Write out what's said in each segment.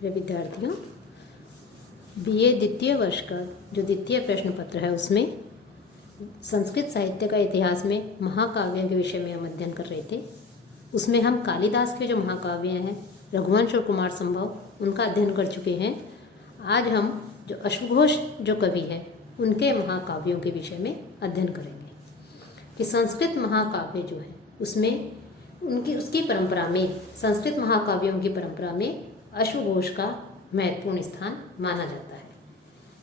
प्रिय विद्यार्थियों, बीए द्वितीय वर्ष का जो द्वितीय प्रश्न पत्र है उसमें संस्कृत साहित्य का इतिहास में महाकाव्यों के विषय में हम अध्ययन कर रहे थे। उसमें हम कालिदास के जो महाकाव्य हैं, रघुवंश और कुमार संभव, उनका अध्ययन कर चुके हैं। आज हम जो अश्वघोष जो कवि हैं उनके महाकाव्यों के विषय में अध्ययन करेंगे कि संस्कृत महाकाव्य जो है उसमें उसकी परंपरा में, संस्कृत महाकाव्यों की परंपरा में अश्वघोष का महत्वपूर्ण स्थान माना जाता है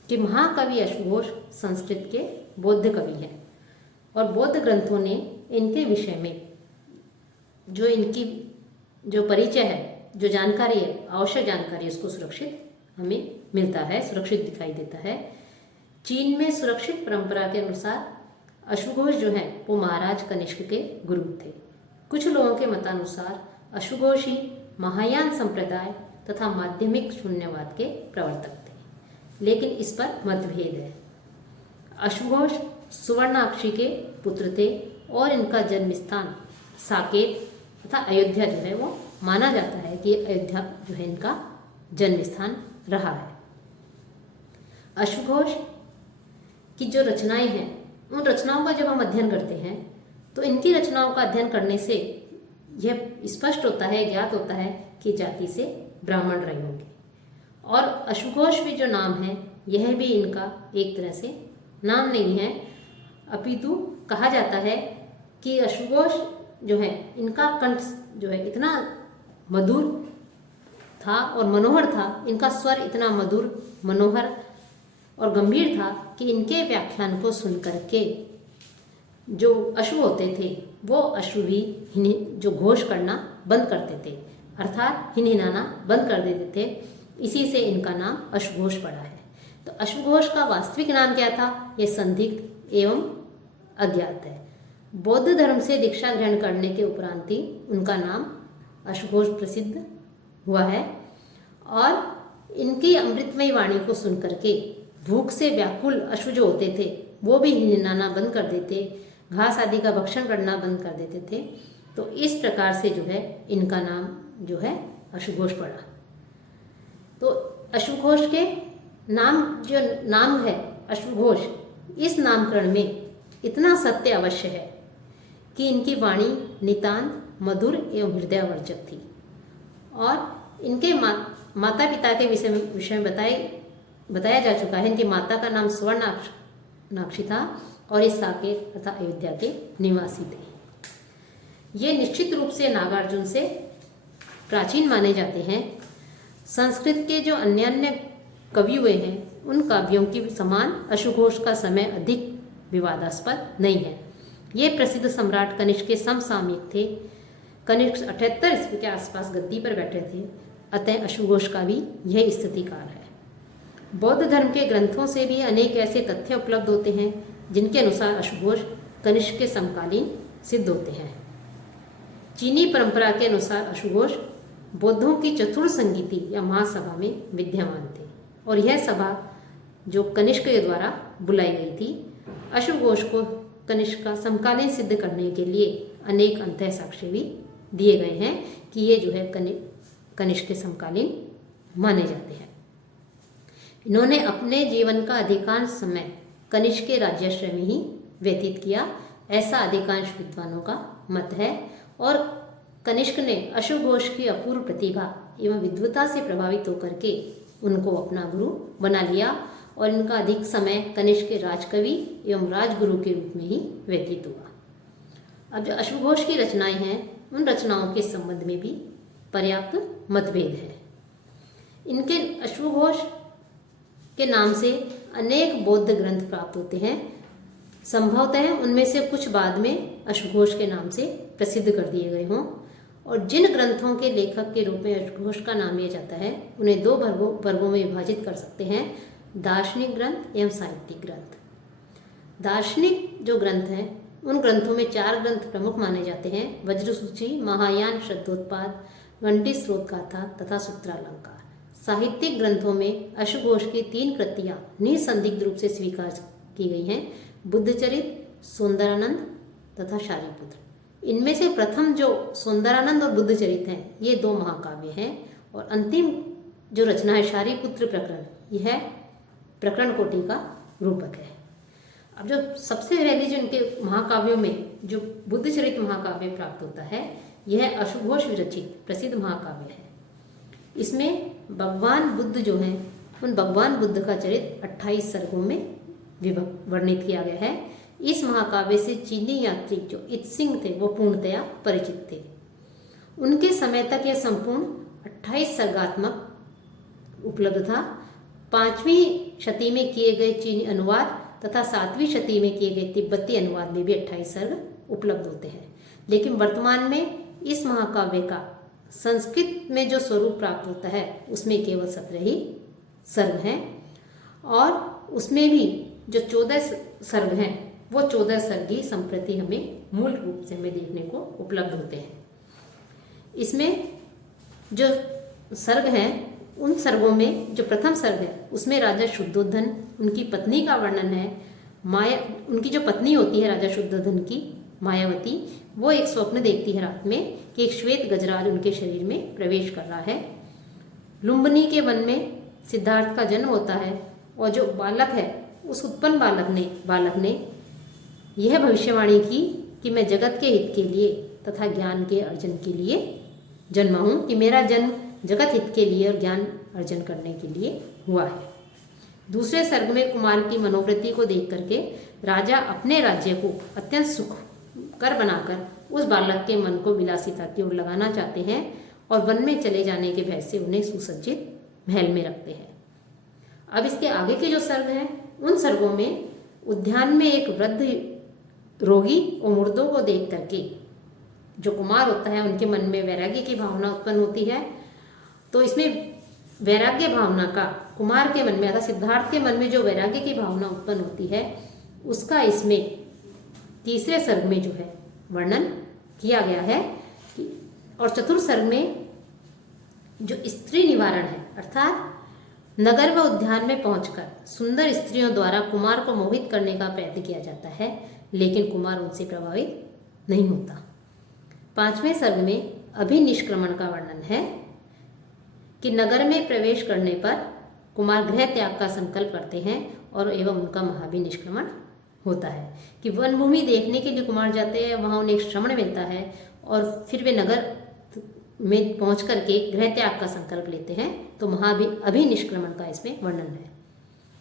कि महाकवि अश्वघोष संस्कृत के बौद्ध कवि हैं और बौद्ध ग्रंथों ने इनके विषय में जो इनकी जो परिचय है, जो जानकारी है, आवश्यक जानकारी, उसको सुरक्षित हमें मिलता है, सुरक्षित दिखाई देता है। चीन में सुरक्षित परंपरा के अनुसार अश्वघोष जो है वो महाराज कनिष्क के गुरु थे। कुछ लोगों के मतानुसार अश्वघोष ही महायान संप्रदाय तथा माध्यमिक शून्यवाद के प्रवर्तक थे, लेकिन इस पर मतभेद है। अश्वघोष सुवर्णाक्षी के पुत्र थे और इनका जन्म स्थान साकेत तथा अयोध्या जो है वो माना जाता है कि अयोध्या जो है इनका जन्म स्थान रहा है। अश्वघोष की जो रचनाएं हैं, उन रचनाओं का जब हम अध्ययन करते हैं तो इनकी रचनाओं का अध्ययन करने से यह स्पष्ट होता है, ज्ञात होता है कि जाति से ब्राह्मण रहे होंगे। और अश्वघोष भी जो नाम है यह भी इनका एक तरह से नाम नहीं है, अपितु कहा जाता है कि अश्वघोष जो है इनका कंठ जो है इतना मधुर था और मनोहर था, इनका स्वर इतना मधुर, मनोहर और गंभीर था कि इनके व्याख्यान को सुनकर के जो अश्व होते थे वो अश्व भी जो घोष करना बंद करते थे, अर्थात हिनहिनाना बंद कर देते थे। इसी से इनका नाम अश्वघोष पड़ा है। तो अश्वघोष का वास्तविक नाम क्या था, यह संदिग्ध एवं अज्ञात है। बौद्ध धर्म से दीक्षा ग्रहण करने के उपरांत ही उनका नाम अश्वघोष प्रसिद्ध हुआ है और इनकी अमृतमयी वाणी को सुनकर के भूख से व्याकुल अश्व जो होते थे वो भी हिनहिनाना बंद कर देते, घास आदि का भक्षण करना बंद कर देते थे। तो इस प्रकार से जो है इनका नाम जो है अश्वघोष पड़ा। तो अश्वघोष के नाम जो नाम है अश्वघोष, इस नामकरण में इतना सत्य अवश्य है कि इनकी वाणी नितांत मधुर एवं हृदयावर्जक थी और इनके माता पिता के विषय में बताया जा चुका है। इनकी माता का नाम सुवर्णाक्षी था और इस साकेत तथा अयोध्या के निवासी थे। ये निश्चित रूप से नागार्जुन से प्राचीन माने जाते हैं। संस्कृत के जो अन्य कवि हुए हैं उन काव्यों की समान अश्वघोष का समय अधिक विवादास्पद नहीं है। ये प्रसिद्ध सम्राट कनिष्क के समसामयिक थे। कनिष्क 78 ईस्वी के आसपास गद्दी पर बैठे थे, अतः अश्वघोष का भी यह स्थिति काल है। बौद्ध धर्म के ग्रंथों से भी अनेक ऐसे तथ्य उपलब्ध होते हैं जिनके अनुसार अश्वघोष कनिष्क के समकालीन सिद्ध होते हैं। चीनी परंपरा के अनुसार अश्वघोष बौद्धों की चतुर संगीति या महासभा में विद्यमान थे और यह सभा जो कनिष्क के द्वारा बुलाई गई थी। अश्वघोष को कनिष्क का समकालीन सिद्ध करने के लिए अनेक अंतः साक्ष्य भी दिए गए हैं कि ये जो है कनिष्क के समकालीन माने जाते हैं। इन्होंने अपने जीवन का अधिकांश समय कनिष्क के राज्याश्रय में ही व्यतीत किया, ऐसा अधिकांश विद्वानों का मत है। और कनिष्क ने अश्वघोष की अपूर्व प्रतिभा एवं विद्वता से प्रभावित होकर के उनको अपना गुरु बना लिया और इनका अधिक समय कनिष्क के राजकवि एवं राजगुरु के रूप में ही व्यतीत हुआ। अब जो अश्वघोष की रचनाएं हैं उन रचनाओं के संबंध में भी पर्याप्त मतभेद है। इनके अश्वघोष के नाम से अनेक बौद्ध ग्रंथ प्राप्त होते हैं। संभवतः उनमें से कुछ बाद में अश्वघोष के नाम से प्रसिद्ध कर दिए गए हों और जिन ग्रंथों के लेखक के रूप में अश्वघोष का नाम लिया जाता है उन्हें दो वर्गों में विभाजित कर सकते हैं, दार्शनिक ग्रंथ एवं साहित्यिक ग्रंथ। दार्शनिक जो ग्रंथ हैं उन ग्रंथों में 4 ग्रंथ प्रमुख माने जाते हैं: वज्रसूची, महायान, शब्दोत्पाद, गंडी स्रोत गाथा तथा सूत्रालंकार। साहित्यिक ग्रंथों में अश्वघोष की 3 कृतियां निसंदिग्ध रूप से स्वीकार की गई हैं: बुद्धचरित, सुंदरानंद तथा शारिपुत्र। इनमें से प्रथम जो सुंदरानंद और बुद्धचरित हैं ये 2 महाकाव्य हैं और अंतिम जो रचना है शारिपुत्र प्रकरण, यह प्रकरण कोटि का रूपक है। अब जो सबसे पहले जो इनके महाकाव्यों में जो बुद्ध चरित महाकाव्य प्राप्त होता है, यह अशुघोष विरचित प्रसिद्ध महाकाव्य है। इसमें भगवान बुद्ध जो हैं, उन भगवान बुद्ध का चरित्र 28 सर्गों में वर्णित किया गया है। इस महाकाव्य से चीनी यात्री जो इत्सिंग थे वो पूर्णतया परिचित थे। उनके समय तक यह संपूर्ण 28 सर्गात्मक उपलब्ध था। 5वीं शती में किए गए चीनी अनुवाद तथा 7वीं शती में किए गए तिब्बती अनुवाद में भी 28 सर्ग उपलब्ध होते हैं। लेकिन वर्तमान में इस महाकाव्य का संस्कृत में जो स्वरूप प्राप्त होता है उसमें केवल 17 ही सर्ग हैं, और उसमें भी जो 14 सर्ग हैं वो 14 सर्ग ही संप्रति हमें मूल रूप से हमें देखने को उपलब्ध होते हैं। इसमें जो सर्ग हैं, उन सर्गों में जो प्रथम सर्ग है उसमें राजा शुद्धोधन, उनकी पत्नी का वर्णन है। उनकी जो पत्नी होती है राजा शुद्धोधन की, मायावती, वो एक स्वप्न देखती है रात में कि एक श्वेत गजराज उनके शरीर में प्रवेश कर रहा है। लुम्बिनी के वन में सिद्धार्थ का जन्म होता है, और जो बालक है उस उत्पन्न बालक ने यह भविष्यवाणी की कि मैं जगत के हित के लिए तथा ज्ञान के अर्जन के लिए जन्मा हूँ, कि मेरा जन्म जगत हित के लिए और ज्ञान अर्जन करने के लिए हुआ है। दूसरे सर्ग में कुमार की मनोवृत्ति को देख करके राजा अपने राज्य को अत्यंत सुख कर बनाकर उस बालक के मन को विलासिता की ओर लगाना चाहते हैं, और वन में चले जाने के भय से उन्हें सुसज्जित महल में रखते हैं। अब इसके आगे के जो सर्ग हैं, उन सर्गों में उद्यान में एक वृद्ध रोगी और मुर्दों को देख करके जो कुमार होता है उनके मन में वैराग्य की भावना उत्पन्न होती है। तो इसमें वैराग्य भावना का कुमार के मन में अर्थात सिद्धार्थ के मन में जो वैराग्य की भावना उत्पन्न होती है उसका इसमें तीसरे सर्ग में जो है वर्णन किया गया है। और चतुर्थ सर्ग में जो स्त्री निवारण है, अर्थात नगर व उद्यान में पहुंचकर सुंदर स्त्रियों द्वारा कुमार को मोहित करने का प्रयत्न किया जाता है, लेकिन कुमार उनसे प्रभावित नहीं होता। 5वें सर्ग में अभिनिष्क्रमण का वर्णन है कि नगर में प्रवेश करने पर कुमार गृह त्याग का संकल्प करते हैं और एवं उनका महाभिनिष्क्रमण होता है। कि वन भूमि देखने के लिए कुमार जाते हैं, वहाँ उन्हें श्रवण मिलता है और फिर वे नगर में पहुंच करके गृह त्याग का संकल्प लेते हैं। तो अभिनिष्क्रमण का इसमें वर्णन है।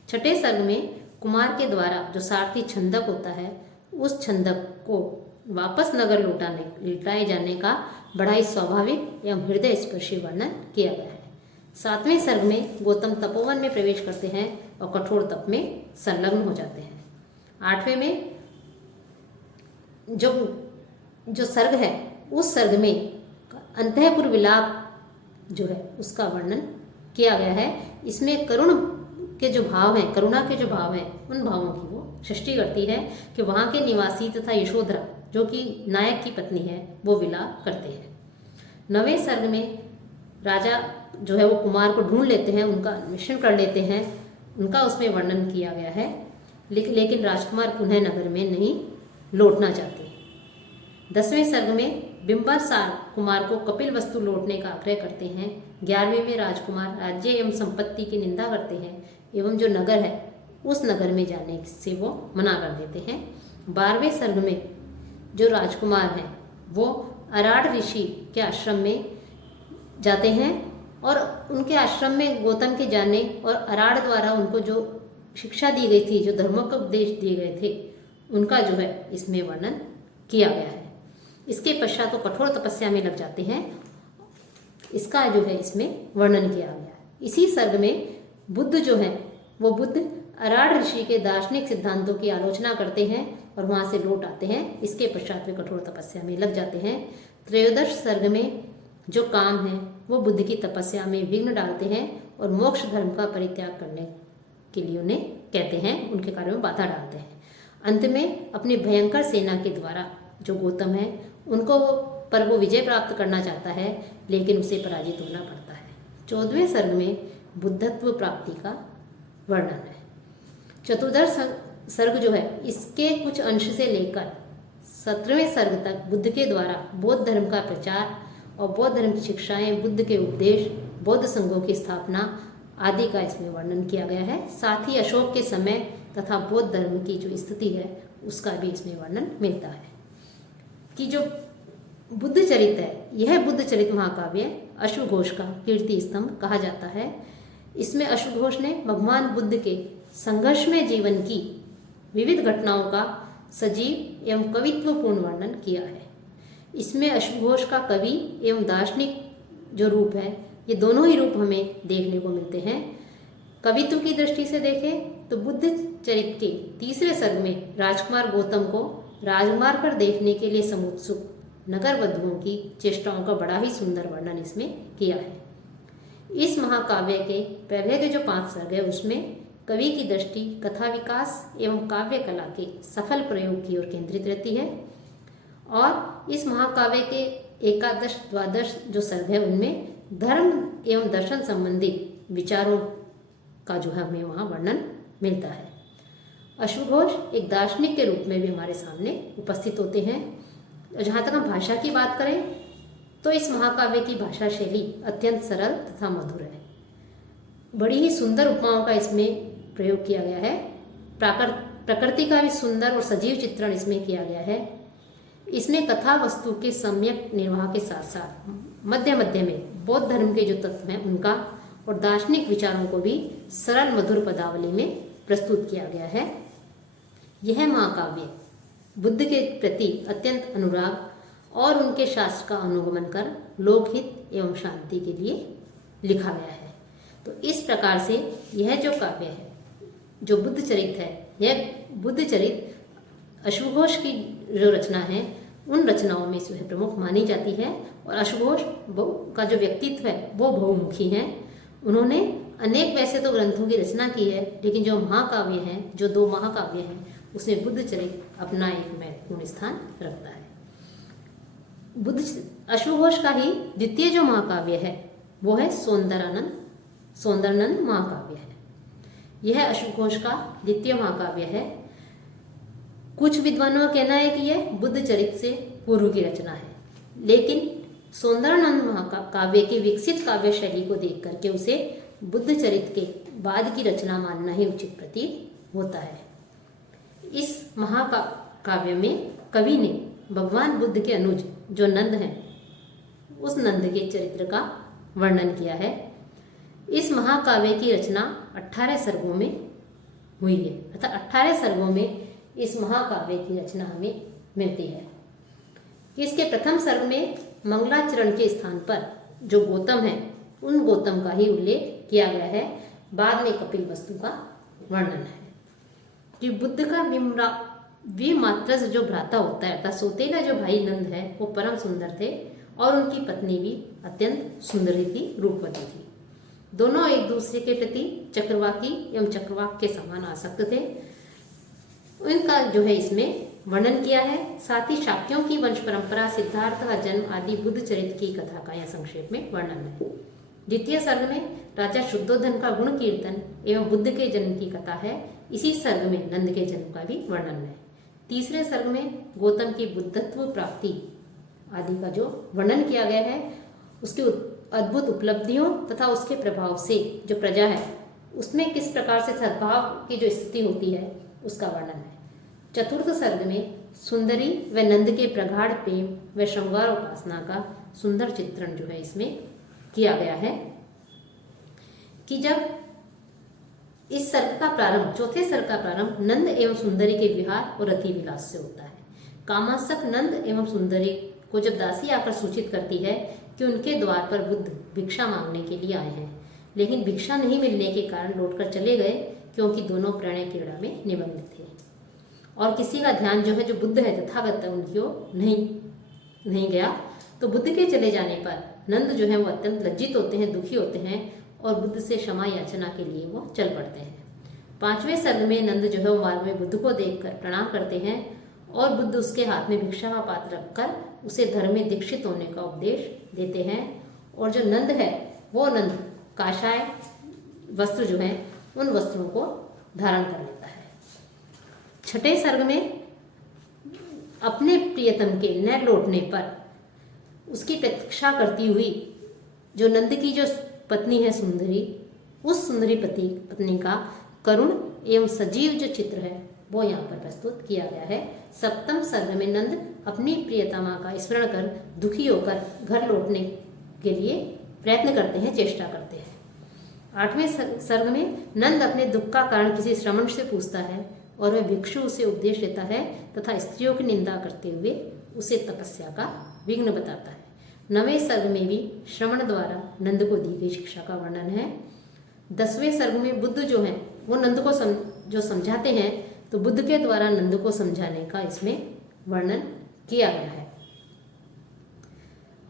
6ठे सर्ग में कुमार के द्वारा जो सारथी छंदक होता है, उस छंदक को वापस नगर लौटाए जाने का बड़ा ही स्वाभाविक एवं हृदय स्पर्शी वर्णन किया गया है। 7वें सर्ग में गौतम तपोवन में प्रवेश करते हैं और कठोर तप में संलग्न हो जाते हैं। 8वें में जो सर्ग है, उस सर्ग में अंतःपुर विलाप जो है उसका वर्णन किया गया है। इसमें करुणा के जो भाव हैं, उन भावों की वो सृष्टि करती है कि वहाँ के निवासी तथा यशोधरा जो कि नायक की पत्नी है वो विलाप करते हैं। 9वें सर्ग में राजा जो है वो कुमार को ढूंढ लेते हैं, उनका अन्वेषण कर लेते हैं, उनका उसमें वर्णन किया गया है। लेकिन राजकुमार पुनः नगर में नहीं लौटना चाहते। 10वें सर्ग में बिंबरसार कुमार को कपिल वस्तु लौटने का आग्रह करते हैं। 11वें में राजकुमार राज्य एवं संपत्ति की निंदा करते हैं एवं जो नगर है उस नगर में जाने से वो मना कर देते हैं। 12वें सर्ग में जो राजकुमार हैं वो अराड़ ऋषि के आश्रम में जाते हैं और उनके आश्रम में गौतम के जाने और अराड़ द्वारा उनको जो शिक्षा दी गई थी, जो धर्मोपदेश दिए गए थे, उनका जो है इसमें वर्णन किया गया है। इसके पश्चात तो कठोर तपस्या में लग जाते हैं, इसका जो है इसमें वर्णन किया गया है। इसी सर्ग में बुद्ध जो है वो बुद्ध अराड़ ऋषि के दार्शनिक सिद्धांतों की आलोचना करते हैं और वहां से लौट आते हैं। इसके पश्चात वे कठोर तपस्या में लग जाते हैं। 13 सर्ग में जो काम है वो बुद्ध की तपस्या में विघ्न डालते हैं और मोक्ष धर्म का परित्याग करने के लिए उन्हें कहते हैं, उनके कार्य में बाधा डालते हैं। अंत में अपनी भयंकर सेना के द्वारा जो गौतम है उनको वो विजय प्राप्त करना चाहता है, लेकिन उसे पराजित होना पड़ता है। 14वें सर्ग में बुद्धत्व प्राप्ति का वर्णन है। 14 सर्ग जो है इसके कुछ अंश से लेकर 17वें सर्ग तक बुद्ध के द्वारा बौद्ध धर्म का प्रचार और बौद्ध धर्म की शिक्षाएं, बुद्ध के उपदेश, बौद्ध संघों की स्थापना आदि का इसमें वर्णन किया गया है। साथ ही अशोक के समय तथा बौद्ध धर्म की जो स्थिति है उसका भी इसमें वर्णन मिलता है। कि जो बुद्ध चरित है, यह बुद्ध चरित महाकाव्य अश्वघोष का कीर्ति स्तंभ कहा जाता है। इसमें अश्वघोष ने भगवान बुद्ध के संघर्षमय जीवन की विविध घटनाओं का सजीव एवं कवित्वपूर्ण वर्णन किया है। इसमें अश्वघोष का कवि एवं दार्शनिक जो रूप है, ये दोनों ही रूप हमें देखने को मिलते हैं। कवित्व की दृष्टि से देखें तो बुद्ध चरित के तीसरे सर्ग में राजकुमार गौतम को राजकुमार पर देखने के लिए समुत्सुक नगर वधुओं की चेष्टाओं का बड़ा ही सुंदर वर्णन इसमें किया है। इस महाकाव्य के पहले के जो 5 सर्ग है उसमें कवि की दृष्टि कथा विकास एवं काव्य कला के सफल प्रयोग की ओर केंद्रित रहती है, और इस महाकाव्य के एकादश द्वादश जो सर्ग है उनमें धर्म एवं दर्शन संबंधी विचारों का जो है हमें वहाँ वर्णन मिलता है। अश्वघोष एक दार्शनिक के रूप में भी हमारे सामने उपस्थित होते हैं। जहाँ तक हम भाषा की बात करें तो इस महाकाव्य की भाषा शैली अत्यंत सरल तथा मधुर है। बड़ी ही सुंदर उपमाओं का इसमें प्रयोग किया गया है। प्रकृति का भी सुंदर और सजीव चित्रण इसमें किया गया है। इसमें कथा वस्तु के सम्यक निर्वाह के साथ साथ मध्य मध्य में बौद्ध धर्म के जो तत्व हैं उनका और दार्शनिक विचारों को भी सरल मधुर पदावली में प्रस्तुत किया गया है। यह महाकाव्य बुद्ध के प्रति अत्यंत अनुराग और उनके शास्त्र का अनुगमन कर लोकहित एवं शांति के लिए लिखा गया है। तो इस प्रकार से यह जो काव्य है, जो बुद्ध चरित है, यह बुद्ध चरित अश्वघोष की जो रचना है उन रचनाओं में से प्रमुख मानी जाती है। और अश्वघोष का जो व्यक्तित्व है वो बहुमुखी है। उन्होंने अनेक वैसे तो ग्रंथों की रचना की है, लेकिन जो महाकाव्य हैं, जो 2 महाकाव्य हैं, उसमें बुद्ध चरित अपना एक महत्वपूर्ण स्थान रखता है। अश्वघोष का ही द्वितीय जो महाकाव्य है वो है सौंदरानंद महाकाव्य है। यह अश्वघोष का द्वितीय महाकाव्य है। कुछ विद्वानों का कहना है कि यह बुद्ध चरित से पूर्व की रचना है, लेकिन सौंदरानंद महाकाव्य की विकसित काव्य शैली को देख करके उसे बुद्ध चरित के बाद की रचना मानना ही उचित प्रतीत होता है। इस महाकाव्य में कवि ने भगवान बुद्ध के अनुज जो नंद हैं उस नंद के चरित्र का वर्णन किया है। इस महाकाव्य की रचना 18 सर्गों में हुई है, अर्थात 18 सर्गों में इस महाकाव्य की रचना हमें मिलती है। इसके प्रथम सर्ग में मंगलाचरण के स्थान पर जो गौतम है उन गौतम का ही उल्लेख किया गया है। बाद में कपिल वस्तु का वर्णन है कि बुद्ध का विमात्रस जो भ्राता होता है, अर्थात सौतेला जो भाई नंद है वो परम सुंदर थे और उनकी पत्नी भी अत्यंत सुंदरी थी, रूपवती थी। दोनों एक दूसरे के प्रति चक्रवाकी एवं चक्रवाक के समान आसक्त थे। उनका जो है इसमें वर्णन किया है। साथ ही शाक्यों की वंश परंपरा, सिद्धार्थ का जन्म आदि बुद्ध चरित्र की कथा का यह संक्षेप में वर्णन है। द्वितीय सर्ग में राजा शुद्धोधन का गुण कीर्तन एवं बुद्ध के जन्म की कथा है। इसी सर्ग में नंद के जन्म का भी वर्णन है। तीसरे सर्ग में गौतम की बुद्धत्व प्राप्ति आदि का जो वर्णन किया गया है, उसकी अद्भुत उपलब्धियों तथा उसके प्रभाव से जो प्रजा है उसमें किस प्रकार से सद्भाव की जो स्थिति होती है उसका वर्णन है। चतुर्थ सर्ग में सुंदरी व नंद के प्रगाढ़ प्रेम व श्रृंगार उपासना का सुंदर चित्रण जो है इसमें किया गया है। कि जब इस सर्ग का प्रारंभ, चौथे सर्ग का प्रारंभ नंद एवं सुंदरी के विहार और रति विलास से होता है। कामासक नंद एवं सुंदरी को जब दासी आकर सूचित करती है कि उनके द्वार पर बुद्ध भिक्षा मांगने के लिए आए हैं, लेकिन भिक्षा नहीं मिलने के कारण लौटकर चले गए क्योंकि दोनों प्रणय क्रीड़ा में निमग्न थे और किसी का ध्यान जो है, जो बुद्ध है तथागत उनकी ओर नहीं गया। तो बुद्ध के चले जाने पर नंद जो है वो अत्यंत लज्जित होते हैं, दुखी होते हैं और बुद्ध से क्षमा याचना के लिए वो चल पड़ते हैं। पांचवें सर्ग में नंद जो है वो मार्ग में बुद्ध को देखकर प्रणाम करते हैं और बुद्ध उसके हाथ में भिक्षा का पात्र रखकर उसे धर्म में दीक्षित होने का उपदेश देते हैं। और जो नंद है वो नंद काषाय वस्त्र जो है उन वस्त्रों को धारण कर लेता है। छठे सर्ग में अपने प्रियतम के न लौटने पर उसकी प्रतीक्षा करती हुई जो नंद की जो पत्नी है सुंदरी, उस सुंदरी पत्नी का करुण एवं सजीव जो चित्र है वो यहाँ पर प्रस्तुत किया गया है। सप्तम सर्ग में नंद अपनी प्रियतमा का स्मरण कर दुखी होकर घर लौटने के लिए प्रयत्न करते हैं, चेष्टा करते हैं। आठवें सर्ग में नंद अपने दुख का कारण किसी श्रमण से पूछता है और वह भिक्षु उसे उपदेश देता है तथा स्त्रियों की निंदा करते हुए उसे तपस्या का विघ्न बताता है। नवें सर्ग में भी श्रवण द्वारा नंद को दी गई शिक्षा का वर्णन है। 10वें सर्ग में बुद्ध जो हैं वो नंद को जो समझाते हैं, तो बुद्ध के द्वारा नंद को समझाने का इसमें वर्णन किया गया है।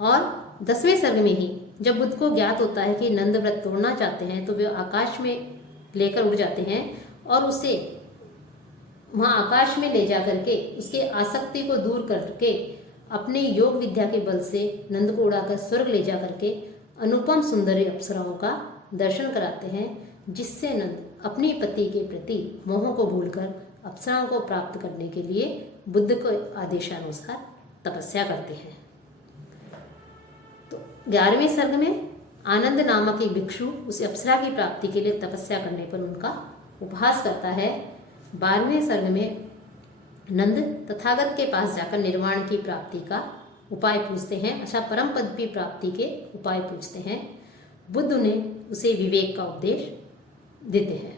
और 10वें सर्ग में ही जब बुद्ध को ज्ञात होता है कि नंद व्रत तोड़ना चाहते हैं, तो वे आकाश में लेकर उड़ जाते हैं और उसे वहाँ आकाश में ले जा करके उसके आसक्ति को दूर करके अपने योग विद्या के बल से नंद को उड़ाकर स्वर्ग ले जा करके अनुपम सुंदरी अप्सराओं का दर्शन कराते हैं, जिससे नंद अपनी पति के प्रति मोह को भूलकर अप्सराओं को प्राप्त करने के लिए बुद्ध के आदेशानुसार तपस्या करते हैं। तो 11वें सर्ग में आनंद नामक एक भिक्षु उस अप्सरा की प्राप्ति के लिए तपस्या करने पर उनका उपहास करता है। 12वें सर्ग में नंद तथागत के पास जाकर निर्वाण की प्राप्ति का उपाय पूछते हैं, अच्छा परम पद की प्राप्ति के उपाय पूछते हैं। बुद्ध ने उसे विवेक का उपदेश देते हैं।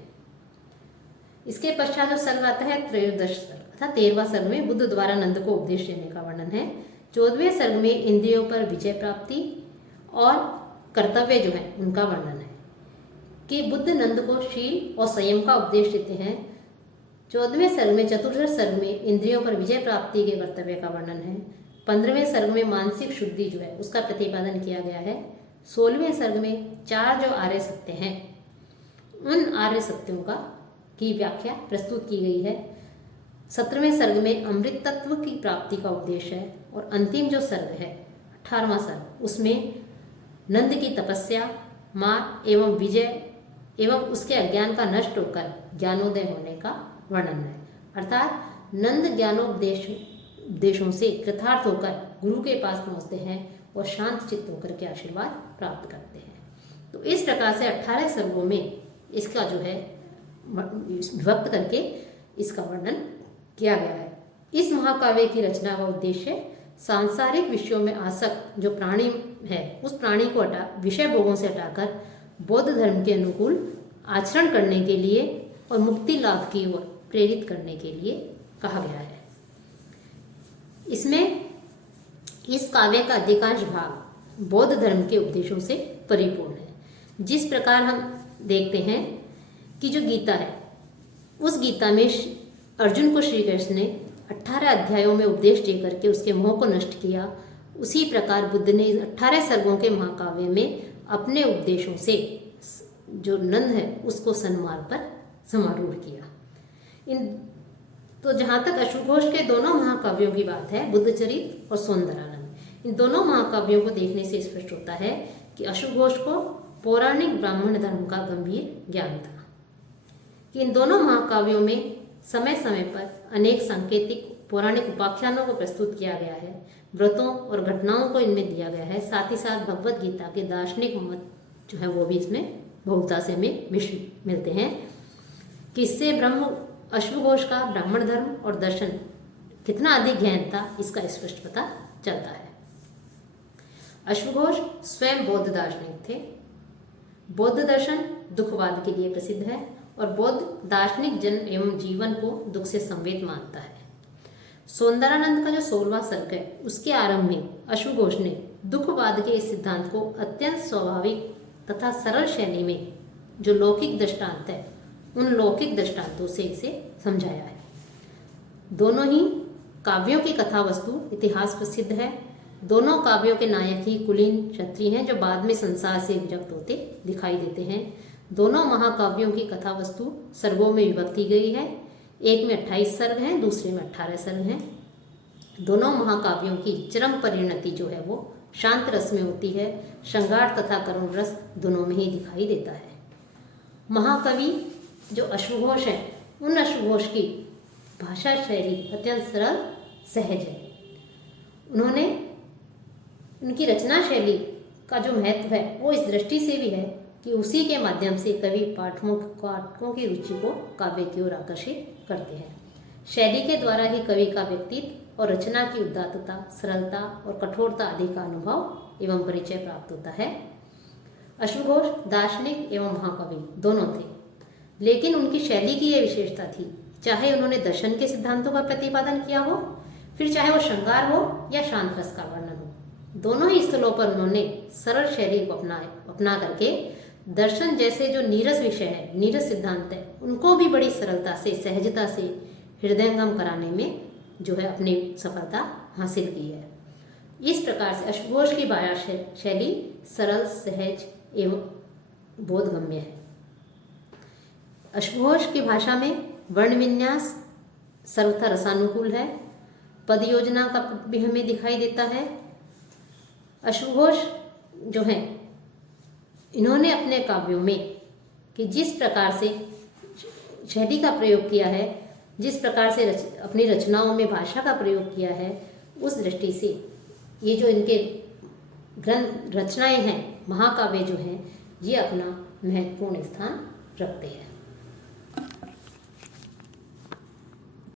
इसके पश्चात जो सर्ग आता है त्रयोदश सर्ग अर्थात 13वां सर्ग में बुद्ध द्वारा नंद को उपदेश देने का वर्णन है। 14वें सर्ग में इंद्रियों पर विजय प्राप्ति और कर्तव्य जो है उनका वर्णन है कि बुद्ध नंद को शील और संयम का उपदेश देते हैं। 14वें सर्ग में चतुर्दश सर्ग में इंद्रियों पर विजय प्राप्ति के कर्तव्य का वर्णन है। 15वें सर्ग में मानसिक शुद्धि जो है उसका प्रतिपादन किया गया है। 16वें सर्ग में 4 जो आर्य सत्य हैं उन आर्य सत्यों की व्याख्या प्रस्तुत की गई है। 17वें सर्ग में अमृत तत्व की प्राप्ति का उपदेश है और अंतिम जो सर्ग है 18वां सर्ग उसमें नंद की तपस्या, मार्ग एवं विजय एवं उसके अज्ञान का नष्ट होकर ज्ञानोदय होने का वर्णन है। अर्थात नंद ज्ञानोपदेशों से कृतार्थ होकर गुरु के पास पहुंचते हैं और शांत चित्त होकर के आशीर्वाद प्राप्त करते हैं। तो इस प्रकार से 18 सर्गों में इसका जो है विभक्त करके इसका वर्णन किया गया है। इस महाकाव्य की रचना का उद्देश्य सांसारिक विषयों में आसक्त जो प्राणी है उस प्राणी को विषय भोगों से हटाकर बौद्ध धर्म के अनुकूल आचरण करने के लिए और मुक्ति लाभ की ओर प्रेरित करने के लिए कहा गया है। इसमें इस काव्य का अधिकांश भाग बौद्ध धर्म के उपदेशों से परिपूर्ण है। जिस प्रकार हम देखते हैं कि जो गीता है उस गीता में अर्जुन को श्री कृष्ण ने 18 अध्यायों में उपदेश दे करके उसके मोह को नष्ट किया, उसी प्रकार बुद्ध ने 18 सर्गों के महाकाव्य में अपने उपदेशों से जो नंद है उसको सन्मार्ग पर समारूढ़ किया। तो जहाँ तक अश्वघोष के दोनों महाकाव्यों की बात है, बुद्धचरित और सौंदरानंद, इन दोनों महाकाव्यों को देखने से स्पष्ट होता है कि अश्वघोष को पौराणिक ब्राह्मण धर्म का गंभीर ज्ञान था कि इन दोनों महाकाव्यों में समय समय पर अनेक सांकेतिक पौराणिक उपाख्यानों को प्रस्तुत किया गया है, व्रतों और घटनाओं को इनमें दिया गया है। साथ ही साथ भगवत गीता के दार्शनिक मत जो है वो भी इसमें बहुलता से में मिलते हैं कि इससे अश्वघोष का ब्राह्मण धर्म और दर्शन कितना अधिक गहन था इसका स्पष्ट पता चलता है। अश्वघोष स्वयं बौद्ध दार्शनिक थे। बौद्ध दर्शन दुखवाद के लिए प्रसिद्ध है और बौद्ध दार्शनिक जन्म एवं जीवन को दुख से संवेद मानता है। सौंदरानंद का जो 16वां सर्ग है उसके आरंभ में अश्वघोष ने दुखवाद के इस सिद्धांत को अत्यंत स्वाभाविक तथा सरल शैली में जो लौकिक दृष्टांत है उन लौकिक दृष्टांतों से इसे समझाया है। दोनों ही काव्यों की कथा वस्तु इतिहास प्रसिद्ध है। दोनों काव्यों के नायक ही कुलीन क्षत्रिय हैं जो बाद में संसार से विरक्त होते दिखाई देते हैं। दोनों महाकाव्यों की कथा वस्तु सर्गों में विभक्त की गई है। एक में 28 सर्ग हैं, दूसरे में 18 सर्ग हैं। दोनों महाकाव्यों की चरम परिणति जो है वो शांत रस में होती है। श्रृंगार तथा करुण रस दोनों में ही दिखाई देता है। महाकवि जो अश्वघोष है उन अश्वघोष की भाषा शैली अत्यंत सरल सहज है। उन्होंने उनकी रचना शैली का जो महत्व है वो इस दृष्टि से भी है कि उसी के माध्यम से कवि पाठकों की रुचि को काव्य की ओर आकर्षित करते हैं। शैली के द्वारा ही कवि का व्यक्तित्व और रचना की उदात्तता, सरलता और कठोरता आदि का अनुभव एवं परिचय प्राप्त होता है। अश्वघोष दार्शनिक एवं महाकवि दोनों थे, लेकिन उनकी शैली की यह विशेषता थी, चाहे उन्होंने दर्शन के सिद्धांतों का प्रतिपादन किया हो, फिर चाहे वो श्रृंगार हो या शांत रस का वर्णन हो, दोनों ही स्थलों पर उन्होंने सरल शैली को अपना करके दर्शन जैसे जो नीरस विषय है, नीरस सिद्धांत है, उनको भी बड़ी सरलता से, सहजता से हृदयंगम कराने में जो है अपनी सफलता हासिल की है। इस प्रकार से अश्वघोष की भाषा शैली सरल, सहज एवं बोधगम्य है। अश्वघोष की भाषा में वर्ण विन्यास सर्वथा रसानुकूल है, पद योजना का भी हमें दिखाई देता है। अश्वघोष जो है, इन्होंने अपने काव्यों में कि जिस प्रकार से शैली का प्रयोग किया है, जिस प्रकार से अपनी रचनाओं में भाषा का प्रयोग किया है, उस दृष्टि से ये जो इनके ग्रंथ रचनाएं हैं, महाकाव्य जो हैं, ये अपना महत्वपूर्ण स्थान रखते हैं।